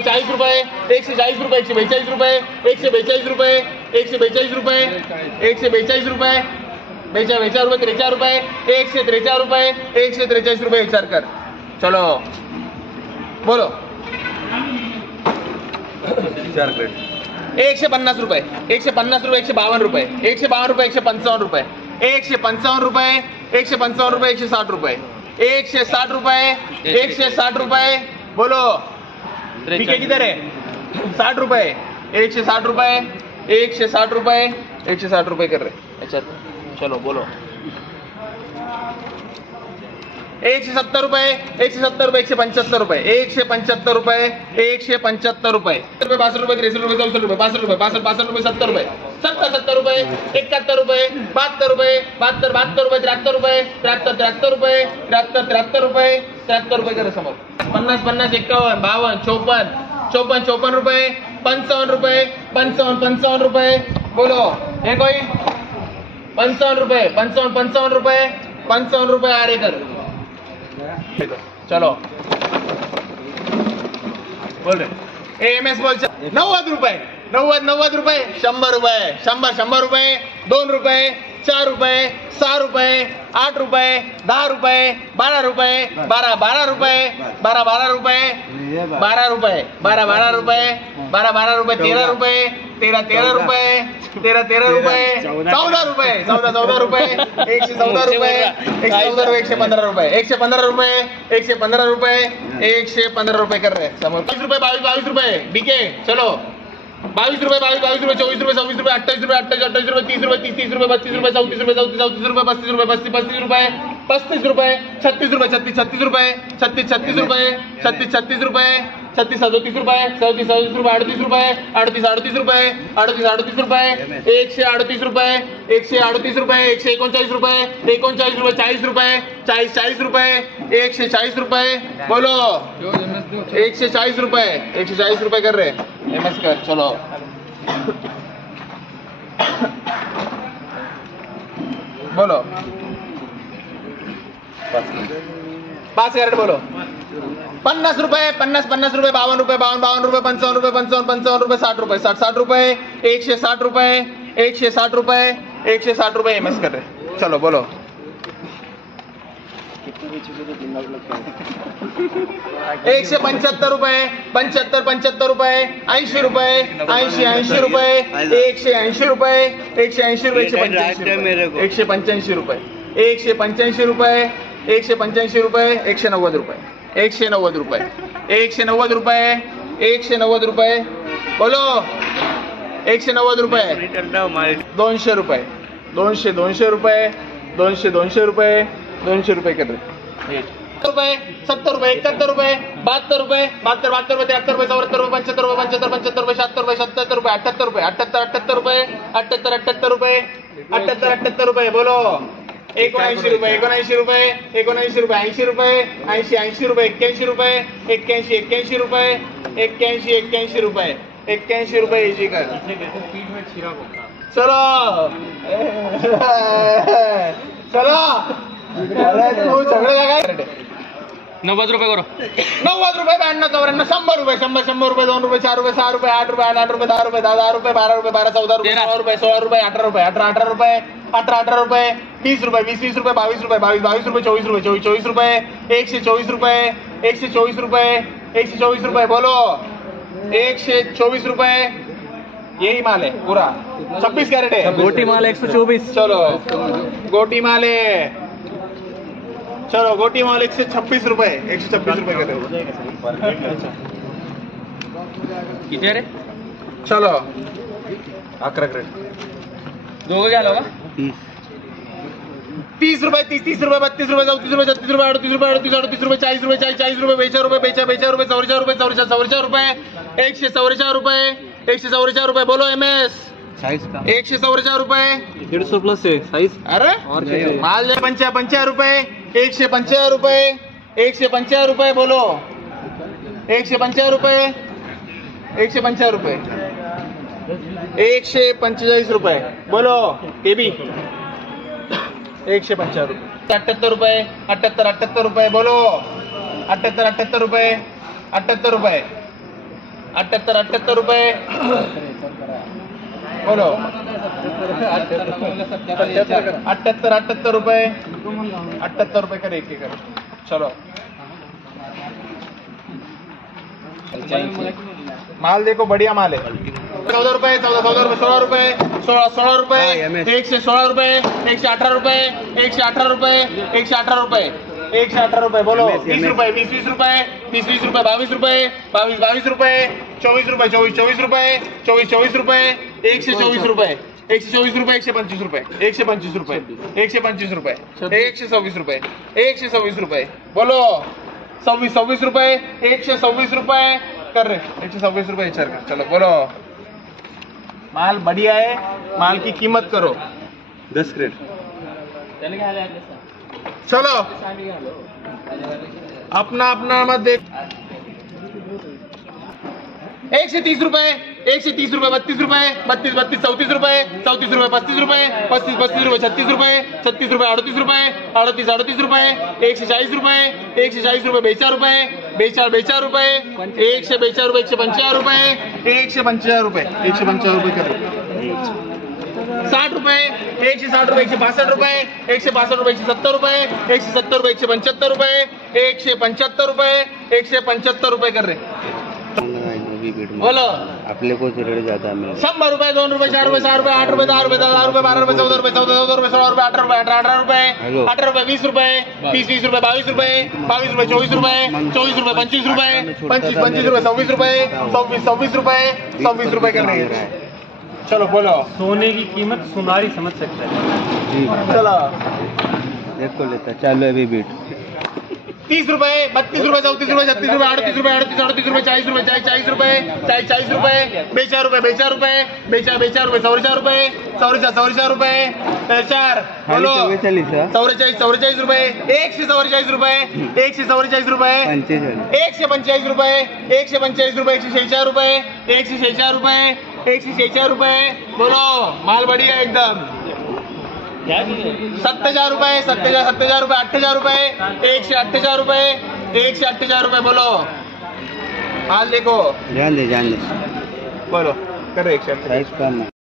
रुपये 40 रुपये 140 रुपये 142 रुपये 142 रुपये 142 रुपये 142 रुपये 42 रुपये 43 रुपये 143 रुपये 143 रुपये विचार कर. चलो बोलो. 150 रुपये 150 रुपये 152 रुपये 152 रुपये 155 रुपये 155 रुपये 155 रुपये 160 रुपये 160 रुपये 160 रुपये. बोलो ठीक है किधर है. 60 रुपये 160 रुपये 160 रुपये 160 रुपये कर रहे. अच्छा चलो बोलो. 170 रुपये 170 रुपये 175 रुपये 175 रुपये 175 रुपये 62 रुपये 63 रुपये 64 रुपये 62 रुपये 62 रुपये 70 रुपये 70 रुपये 71 रुपये 72 रुपये 72 रुपये 73 रुपये 73 रुपये 73 रुपये 73 रुपये कर समोर. 50 50 51 52 54 54 रुपये 55 रुपये 55 रुपये. बोलो हे कोई 55 रुपये 55 रुपये 55 रुपये आ रहे कर. चलो बोल रहे एमएस बोल. 90 रुपये 90 रुपये 100 रुपये 100 रुपये 2 रुपये 4 रुपये 6 रुपये 8 रुपये 10 रुपये 12 रुपये 12 रुपये 12 रुपये 12 रुपये 12 रुपये 12 रुपये 13 रुपये 13 रुपये 13 रुपये 14 रुपये 14 रुपये 114 रुपये 115 रुपये 115 रुपये 115 रुपये 115 रुपये कर रहे समोर. 22 रुपये 22 रुपये बीके. चलो 22 रुपये 22 रुपये 24 रुपये 26 रुपये 28 रुपये 28 रुपये 30 रुपये 30 रुपये 32 रुपये 34 रुपये 34 रुपये 35 रुपये 35 रुपये 35 रुपये 36 रुपये 36 रुपये 36 रुपये 36 रुपये 36 37 रुपये 37 रुपये 38 रुपये 38 रुपये 38 रुपये 138 रुपये 138 रुपये 139 रुपये 39 रुपये 40 रुपये 40 रुपये 140 रुपये. बोलो 140 रुपये 140 रुपये कर रहे एमएस कर. चलो बोलो 5 कैरेट. बोलो 50 रुपये 50 रुपये 52 रुपये 52 रुपये 55 रुपये 55 रुपये 60 रुपये 60 रुपये 160 रुपये 160 रुपये 160 रुपये एमएस कर रहे. चलो बोलो 175 रुपये 75 रुपये 80 रुपये 80 रुपये 180 रुपये 180 रुपये 185 रुपये 185 रुपये 185 रुपये 190 रुपये 190 रुपये 190 रुपये 190 रुपये. बोलो 190 रुपये 200 रुपये 200 रुपये 200 रुपये 200 रुपये कर रहे. 70 रुपये 71 रुपये 72 रुपये 72 रुपये 73 रुपये 74 रुपये 75 रुपये 75 रुपये 77 रुपये 77 रुपये 78 रुपये 78 रुपये 78 रुपये 78 रुपये. बोलो 79 रुपये 79 रुपये 80 रुपये 80 रुपये 80 रुपये 81 रुपये 81 रुपये 81 रुपये 81 रुपये इजी कर. चलो चलो तू सगळं काय 90 रुपये करो. 90 रुपये 92 94 100 रुपये 100 रुपये 2 रुपये 4 रुपये 6 रुपये 8 रुपये 8 रुपये 10 रुपये 10 रुपये 12 रुपये 12 14 रुपये 16 रुपये 16 रुपये 18 रुपये 18 रुपये 18 रुपये 20 रुपये 20 रुपये 22 रुपये 22 रुपये 24 रुपये 24 रुपये 124 रुपये 124 रुपये 124 रुपये. बोलो 124 रुपये. यही माल है पूरा 26 कैरेट है. गोटी माल 124. चलो गोटी माल है. चलो गोटी माल 126 रुपये 126 रुपये कर रहे हो. किती रे. चलो 11 कैरेट. दोघं घ्यायला का 30 रुपये 30 रुपये 32 रुपये 34 रुपये 36 रुपये 38 रुपये 38 रुपये 40 रुपये 40 रुपये 42 रुपये 42 रुपये 44 रुपये 44 रुपये 144 रुपये 144 रुपये. बोलो एमएस 144 रुपये 150 प्लस है साइज. अरे माल 55 रुपये 150 रुपये 150 रुपये. बोलो 150 रुपये 150 रुपये 145 रुपये. बोलो ये भी 150 रुपये. 78 रुपये 78 रुपये. बोलो 78 रुपये 78 रुपये 78 रुपए बोलो 78 रुपए 78 रुपए कर एक कर चलो माल देखो बढ़िया माल है 14 रुपए 16 रुपए 16 रुपए 116 रुपए 118 रुपए 118 रुपए 118 रुपए 118 रुपए बोलो 20 रुपए 20 रुपए 20 रुपए 22 रुपए 22 रुपए 24 रुपए 24 रुपए 24 रुपए 124 रुपए 124 रुपए 125 रुपए 125 रुपए 125 रुपए 126 रुपए 126 रुपए बोलो 26 रुपए 126 रुपए कर रहे 126 रुपए चलो बोलो माल बढ़िया है माल की कीमत करो 10 क्रेट चलो अपना अपना मत देख 1 से 30 रुपए 32 रुपए 32 रुपए 32 34 रुपए 34 रुपए 35 रुपए 35 रुपए 36 रुपए 36 रुपए 38 रुपए 38 रुपए 1 से 40 रुपए 1 से 40 रुपए 42 रुपए 42 रुपए 1 से 42 रुपए 150 रुपए 1 से 50 रुपए 150 रुपए कर 60 रुपए 1 से 60 रुपए 162 रुपए 1 से 62 रुपए 170 रुपए 1 से 70 रुपए 175 रुपए 1 से 75 रुपए 1 से 75 रुपए कर रहे बोलो आपले को रेट ज्यादा मिल 100 रुपए 2 रुपए 4 रुपए 7 रुपए 8 रुपए 10 रुपए 12 रुपए 14 रुपए 14 रुपए 16 रुपए 18 रुपए 18 रुपए 20 रुपए 20 रुपए 22 रुपए 22 रुपए 24 रुपए 24 रुपए 25 रुपए 25 रुपए 26 रुपए 26 रुपए 26 रुपए कर रहे हैं चलो बोलो सोने की कीमत सुनारी समझ सकता है चलो देखो लेता चलो अभी बीट 30 रुपए 32 रुपए 34 रुपए 36 रुपए 38 रुपए 38 रुपए 40 रुपए 40 रुपए 40 रुपए 42 रुपए 42 रुपए 44 रुपए 44 रुपए 44 रुपए 4 बोलो 44 रुपए 1 से 44 रुपए 1 से 44 रुपए 1 से 45 रुपए 1 से 45 रुपए 1 से 46 रुपए 1 से 46 रुपए 1 से 46 रुपए बोलो माल बढ़िया एकदम 70,000 रुपए 70,000 रुपए 8,000 रुपए 1 से 8,000 रुपए 1 से 8,000 रुपए बोलो हाल देखो जान दे बोलो कर 1 से 8,000